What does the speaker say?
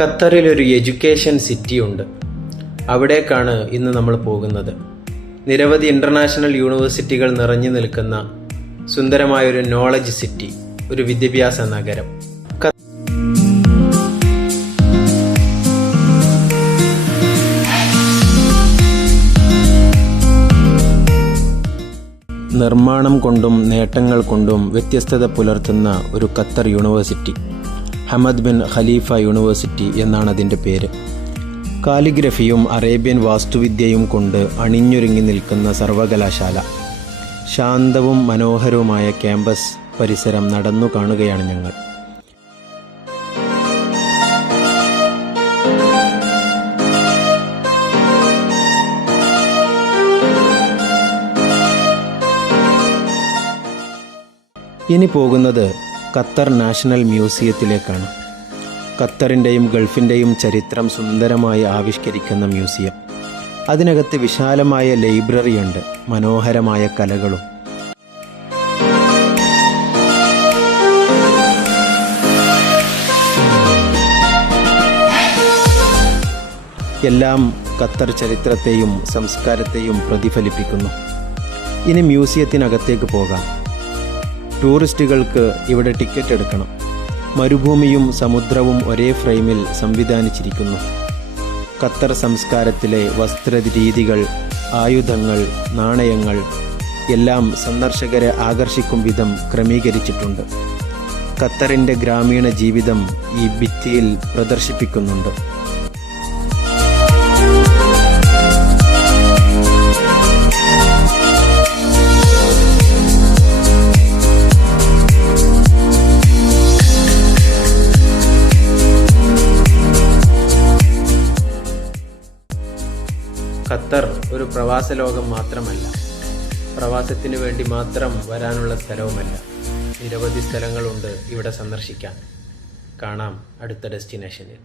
ഖത്തറിൽ ഒരു education city ഉണ്ട്. അവിടേക്കാണ് ഇന്ന് നമ്മൾ പോകുന്നത്. നിരവധി ഇൻ്റർനാഷണൽ യൂണിവേഴ്സിറ്റികൾ നിറഞ്ഞു നിൽക്കുന്ന സുന്ദരമായൊരു നോളജ് സിറ്റി, ഒരു വിദ്യാഭ്യാസ നഗരം. നിർമ്മാണം കൊണ്ടും നേട്ടങ്ങൾ കൊണ്ടും വ്യത്യസ്തത പുലർത്തുന്ന ഒരു Qatar university, Hamad bin Khalifa university എന്നാണ് അതിൻ്റെ പേര്. കാലിഗ്രഫിയും അറേബ്യൻ വാസ്തുവിദ്യയും കൊണ്ട് അണിഞ്ഞൊരുങ്ങി നിൽക്കുന്ന സർവകലാശാല. ശാന്തവും മനോഹരവുമായ ക്യാമ്പസ് പരിസരം നടന്നു കാണുകയാണ് ഞങ്ങൾ. ഇനി പോകുന്നത് ഖത്തർ നാഷണൽ മ്യൂസിയത്തിലേക്കാണ്. ഖത്തറിൻ്റെയും ഗൾഫിൻ്റെയും ചരിത്രം സുന്ദരമായി ആവിഷ്കരിക്കുന്ന മ്യൂസിയം. അതിനകത്ത് വിശാലമായ ലൈബ്രറിയുണ്ട്, മനോഹരമായ കലകളും. എല്ലാം ഖത്തർ ചരിത്രത്തെയും സംസ്കാരത്തെയും പ്രതിഫലിപ്പിക്കുന്നു. ഇനി മ്യൂസിയത്തിനകത്തേക്ക് പോകാം. ടൂറിസ്റ്റുകൾക്ക് ഇവിടെ ടിക്കറ്റ് എടുക്കണം. മരുഭൂമിയും സമുദ്രവും ഒരേ ഫ്രെയിമിൽ സംവിധാനിച്ചിരിക്കുന്നു. ഖത്തർ സംസ്കാരത്തിലെ വസ്ത്രരീതികൾ, ആയുധങ്ങൾ, നാണയങ്ങൾ എല്ലാം സന്ദർശകരെ ആകർഷിക്കും വിധം ക്രമീകരിച്ചിട്ടുണ്ട്. ഖത്തറിൻ്റെ ഗ്രാമീണ ജീവിതം ഈ ഭിത്തിയിൽ പ്രദർശിപ്പിക്കുന്നുണ്ട്. ഖത്തർ ഒരു പ്രവാസ ലോകം മാത്രമല്ല, പ്രവാസത്തിന് വേണ്ടി മാത്രം വരാനുള്ള സ്ഥലവുമല്ല. നിരവധി സ്ഥലങ്ങളുണ്ട് ഇവിടെ സന്ദർശിക്കാൻ. കാണാം അടുത്ത ഡെസ്റ്റിനേഷനിൽ.